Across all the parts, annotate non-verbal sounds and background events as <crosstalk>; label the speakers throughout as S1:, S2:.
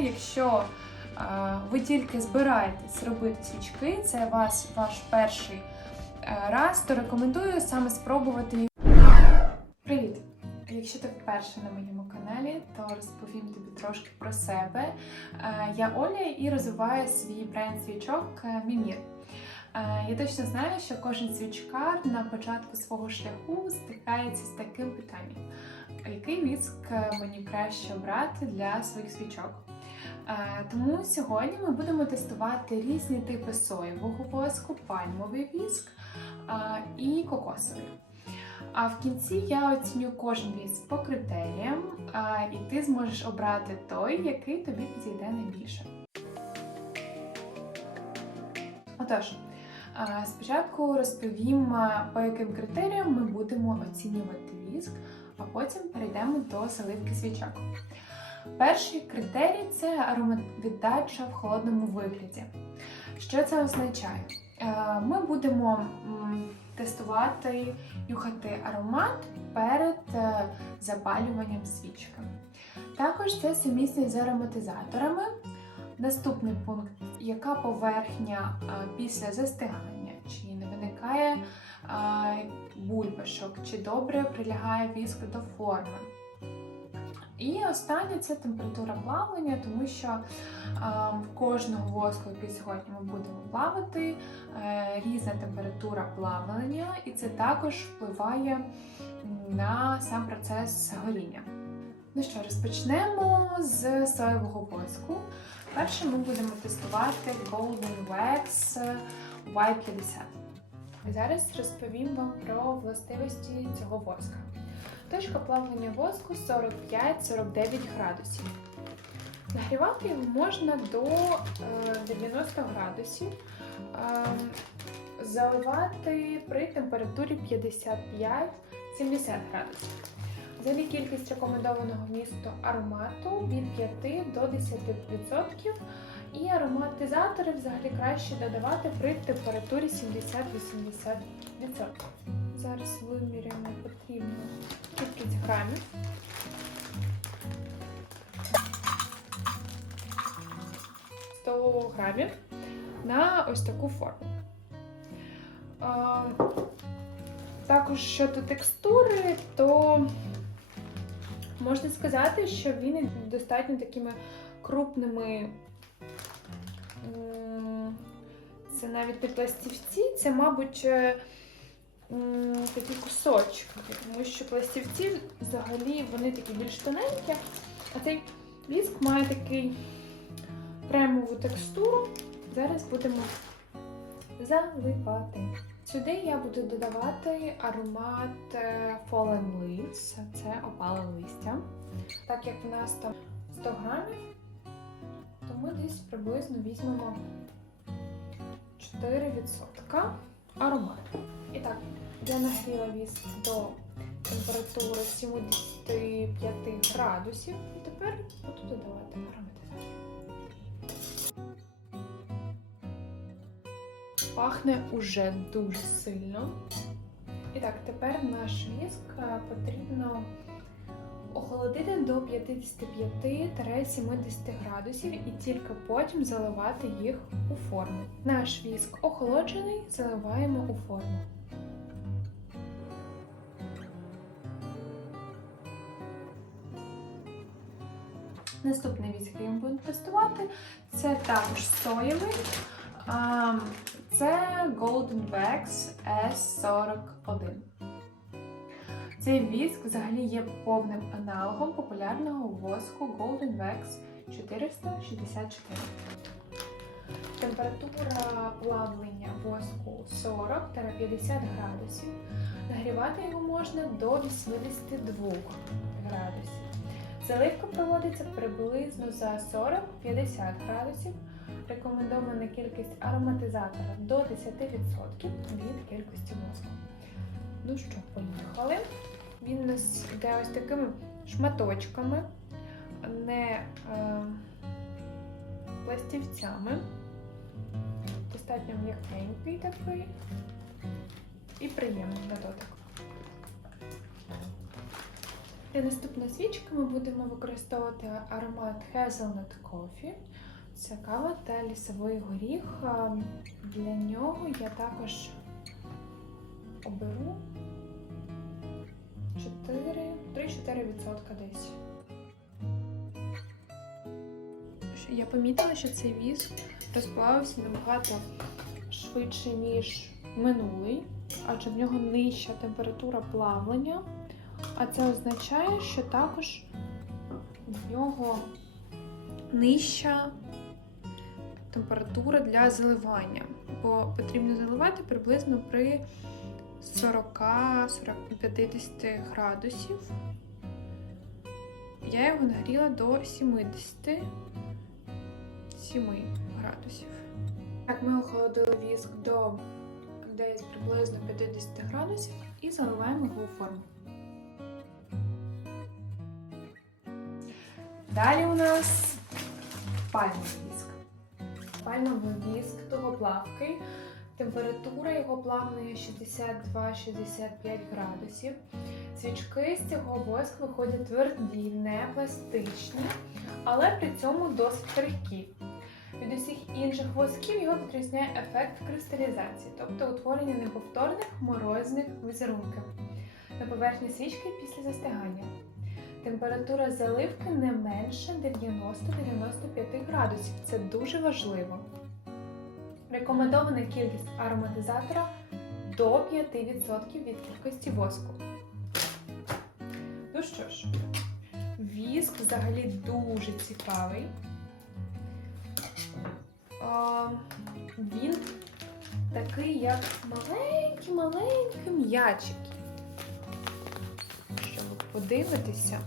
S1: Якщо е, ви тільки збираєтесь робити свічки, це вас ваш перший е, раз, то рекомендую саме спробувати. Привіт! Якщо ти вперше на моєму каналі, то розповім тобі трошки про себе. Е, Я Оля і розвиваю свій бренд свічок Мімір. Я точно знаю, що кожен свічкар на початку свого шляху стикається з таким питанням: який віск мені краще обрати для своїх свічок? Е, Тому сьогодні ми будемо тестувати різні типи соєвого воску, пальмовий віск е, і кокосовий. А в кінці я оціню кожен віск по критеріям, е, і ти зможеш обрати той, який тобі підійде найбільше. Отож, спочатку розповім, по яким критеріям ми будемо оцінювати віск, а потім перейдемо до заливки свічок. Перший критерій це аромавіддача в холодному вигляді. Що це означає? Е, Ми будемо тестувати, нюхати аромат перед е, запалюванням свічки. Також це сумісність з ароматизаторами. Наступний пункт: яка поверхня е, після застигання, чи не виникає бульбашок, чи добре прилягає віск до форми. І останнє це температура плавлення, тому що в кожного воску, який сьогодні ми будемо плавати, е, різна температура плавлення, і це також впливає на сам процес горіння. Ну що, розпочнемо з соєвого воску. Перше ми будемо тестувати Golden Wax Y50. Зараз розповім вам про властивості цього воска. Точка плавлення воску 45-49 градусів. Нагрівати його можна до е, 90 градусів. Е, Заливати при температурі 55-70 градусів. Взагалі кількість рекомендованого вмісту аромату від 5 до 10%. І ароматизатори взагалі краще додавати при температурі 70-80%. Зараз виміряємо потрібну кількість грамів. Грамів на ось таку форму. Також щодо текстури, то можна сказати, що він достатньо такими крупними. Це навіть під пластівці, це, мабуть, е, такі кусочки, тому що пластівці взагалі вони такі більш тоненькі, а цей віск має такий кремову текстуру. Зараз будемо заливати. Сюди я буду додавати аромат е, Fallen Leaves, це опале листя. Так як в нас там 100 грамів, то ми десь приблизно візьмемо 4% аромату. І так, я нагріла віск до температури 75 градусів. І тепер буду додавати ароматизатор. Пахне уже дуже сильно. І так, тепер наш віск е, потрібно охолодити до 55-70 градусів і тільки потім заливати їх у форму. Наш віск охолоджений, заливаємо у форму. Наступний віск, який ми будемо тестувати, це також соєвий. Це Golden Wax S41. Цей віск взагалі є повним аналогом популярного воску Golden Wax 464. Температура плавлення воску 40-50 градусів. Нагрівати його можна до 82 градусів. Заливка проводиться приблизно за 40-50 градусів. Рекомендована кількість ароматизатора до 10% від кількості воску. Ну що, поїхали. Він у нас йде ось такими шматочками, не е, пластівцями. Достатньо м'якенький такий і приємний на дотик. Для наступної свічки ми будемо використовувати аромат Hazelnut Coffee. Це кава та лісовий горіх. Для нього я також оберу 3-4% десь. Я помітила, що цей віск розплавився набагато швидше, ніж минулий, адже в нього нижча температура плавлення. А це означає, що також в нього нижча температура для заливання, бо потрібно заливати приблизно при 40-50 градусів. Я його нагріла до 77 градусів. Так, ми охолодили віск до десь приблизно 50 градусів і заливаємо його у форму. Далі у нас пальмовий віск. Пальмовий віск тугоплавкий. Температура його плавної 62-65 градусів. Свічки з цього воску виходять тверді, не пластичні, але при цьому досить крихкі. Від усіх інших восків його відрізняє ефект кристалізації, тобто утворення неповторних морозних візерунків на поверхні свічки після застигання. Температура заливки не менше 90-95 градусів. Це дуже важливо. Рекомендована кількість ароматизатора до 5% від кількості воску. Ну що ж, віск взагалі дуже цікавий. А, він такий, як маленькі-маленькі м'ячики. Подивитеся,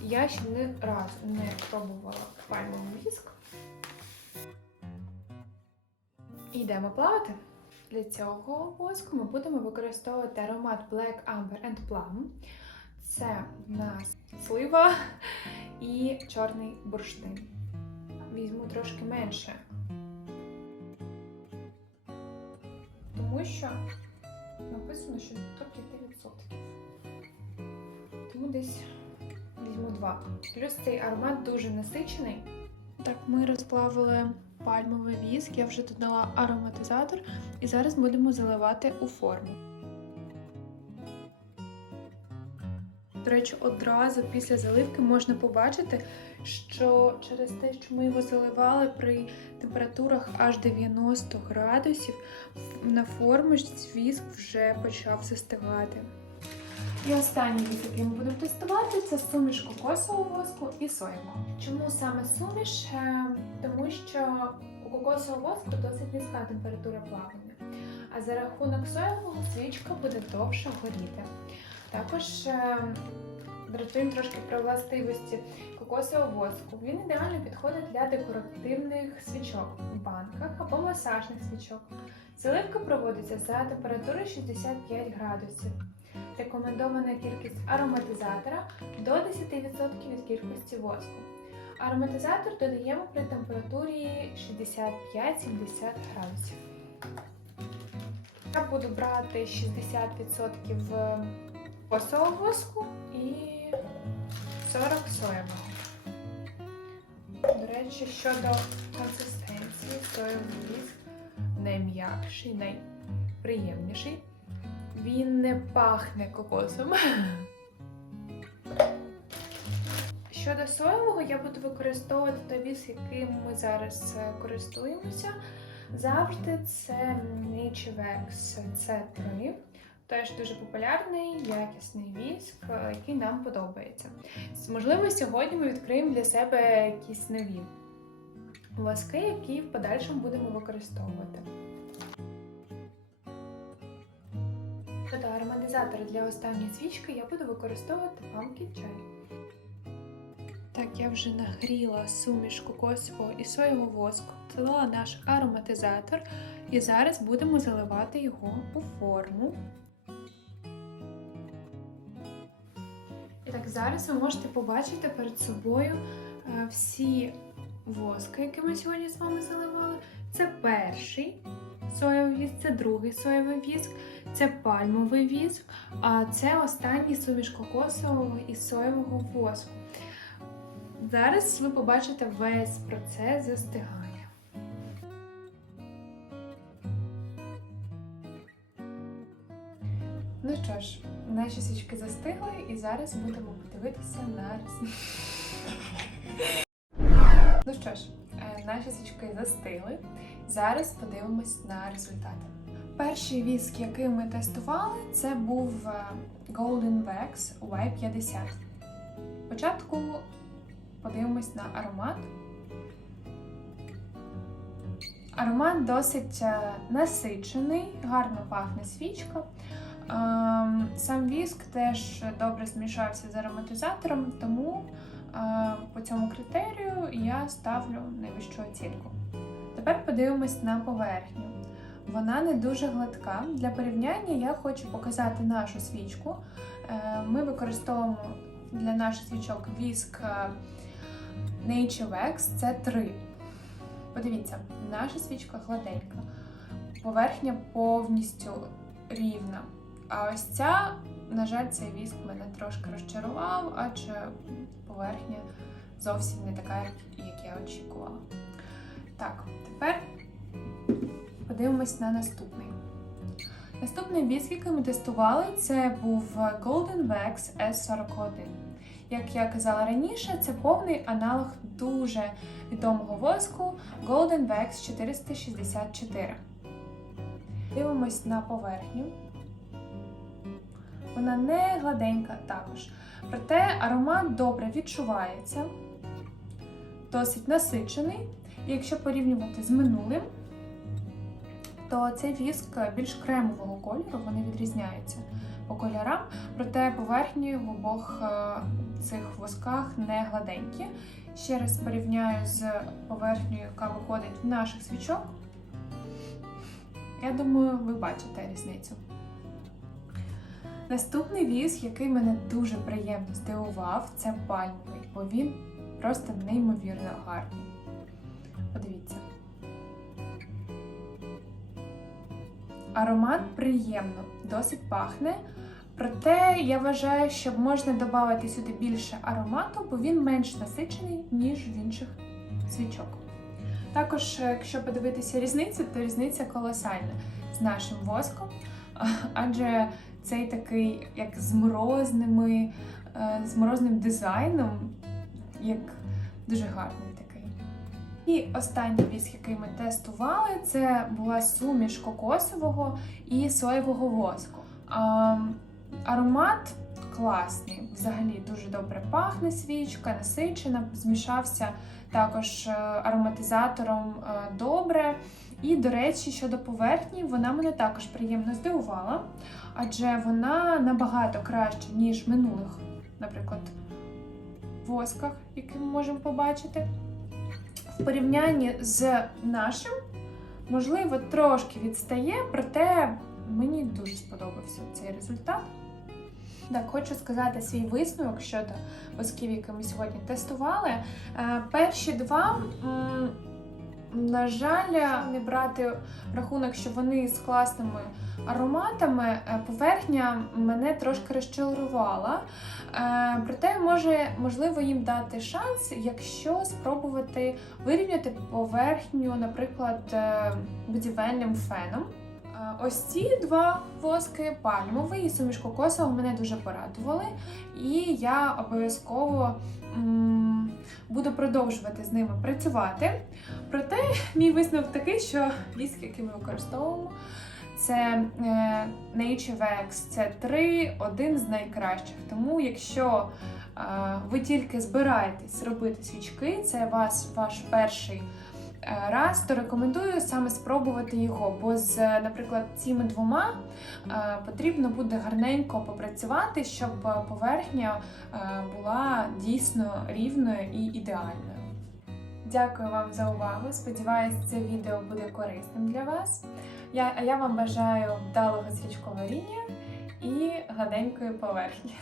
S1: я ще не раз не пробувала пальмовий віск. Йдемо плавати. Для цього воску ми будемо використовувати аромат Black Amber and Plum. Це в нас слива і чорний бурштин. Візьму трошки менше. Тому що написано, що до 5%. Тому десь візьму 2. Плюс цей аромат дуже насичений. Так, ми розплавили пальмовий віск, я вже додала ароматизатор і зараз будемо заливати у форму. До речі, одразу після заливки можна побачити, що через те, що ми його заливали при температурах аж 90 градусів, на формочці віск вже почав застигати. І останній віск, який ми будемо тестувати, це суміш кокосового воску і соєвого. Чому саме суміш? Е, Тому що у кокосового воску досить низька температура плавлення, а за рахунок соєвого свічка буде довше горіти. Також е, розповім трошки про властивості кокосового воску. Він ідеально підходить для декоративних свічок у банках або масажних свічок. Заливка проводиться за температурою 65 градусів. Рекомендована кількість ароматизатора до 10% від кількості воску. Ароматизатор додаємо при температурі 65-70 градусів. Я буду брати 60% кокосового воску і 40 соєвого. До речі, щодо консистенції, соєвий віск найм'якший, найприємніший. Він не пахне кокосом. Щодо соєвого, я буду використовувати той віск, яким ми зараз е, користуємося. Завжди це Nichivex C3. Теж дуже популярний, якісний віск, е, який нам подобається. Можливо, сьогодні ми відкриємо для себе якісь нові воски, які в подальшому будемо використовувати. Щодо ароматизатора для останньої свічки я буду використовувати pumpkin чай. Так, я вже нагріла суміш кокосового і соєвого воску, додала наш ароматизатор і зараз будемо заливати його у форму. І так, зараз ви можете побачити перед собою е, всі воски, які ми сьогодні з вами заливали. Це перший соєвий віск, це другий соєвий віск, Це пальмовий віск, а це останній суміш кокосового і соєвого воску. Зараз ви побачите весь процес застигання. Ну що ж, наші свічки застигли, і зараз будемо подивитися на. Ну що ж, е, наші свічки застигли. Зараз подивимось на результати. Перший віск, який ми тестували, це був е, Golden Wax Y50. Спочатку подивимось на аромат. Аромат досить е, насичений, гарно пахне свічка. Ем, Сам віск теж добре змішався з ароматизатором, тому е, по цьому критерію я ставлю найвищу оцінку. Тепер подивимось на поверхню. Вона не дуже гладка. Для порівняння я хочу показати нашу свічку. Е, Ми використовуємо для наших свічок віск е, Nature Wax, це 3. Подивіться, наша свічка гладенька, поверхня повністю рівна. А ось ця, на жаль, цей віск мене трошки розчарував, адже поверхня зовсім не така, як я очікувала. Так, тепер подивимось на наступний. Наступний віск, який ми тестували, це був Golden Wax S41. Як я казала раніше, це повний аналог дуже відомого воску Golden Wax 464. Дивимось на поверхню. Вона не гладенька також. Проте аромат добре відчувається, досить насичений. І якщо порівнювати з минулим, то цей віск більш кремового кольору, вони відрізняються по кольорам, проте поверхні в обох е, цих восках не гладенькі. Ще раз порівняю з поверхнею, яка виходить в наших свічок. Я думаю, ви бачите різницю. Наступний віск, який мене дуже приємно здивував, це пальмовий, бо він просто неймовірно гарний. Аромат приємно, досить пахне. Проте я вважаю, що можна додати сюди більше аромату, бо він менш насичений, ніж в інших свічок. Також, якщо подивитися різницю, то різниця колосальна з нашим воском, адже цей такий, як з морозними, е, з морозним дизайном, як дуже гарний. І останній віск, який ми тестували, це була суміш кокосового і соєвого воску. А, аромат класний, взагалі дуже добре пахне свічка, насичена, змішався також е, ароматизатором е, добре. І, до речі, щодо поверхні, вона мене також приємно здивувала, адже вона набагато краще, ніж минулих, наприклад, восках, які ми можемо побачити. В порівнянні з нашим, можливо, трошки відстає, проте мені дуже сподобався цей результат. Так, хочу сказати свій висновок щодо восків, які ми сьогодні тестували. Е, Перші два, на жаль, не брати рахунок, що вони з класними ароматами, е, поверхня мене трошки розчарувала. Е, Проте, може, можливо, їм дати шанс, якщо спробувати вирівняти поверхню, наприклад, е, будівельним феном. Е, Ось ці два воски, пальмовий і суміш кокосового, мене дуже порадували, і я обов'язково буду продовжувати з ними працювати. Проте <laughs> мій висновок такий, що віск, який ми використовуємо, це е, Nature Wax, це 3, один з найкращих. Тому, якщо е, ви тільки збираєтесь робити свічки, це вас, ваш перший е, раз, то рекомендую саме спробувати його. Бо з, наприклад, цими двома е, потрібно буде гарненько попрацювати, щоб е, поверхня е, була дійсно рівною і ідеальною. Дякую вам за увагу. Сподіваюсь, це відео буде корисним для вас. Я, я вам бажаю вдалого свічковаріння і гладенької поверхні.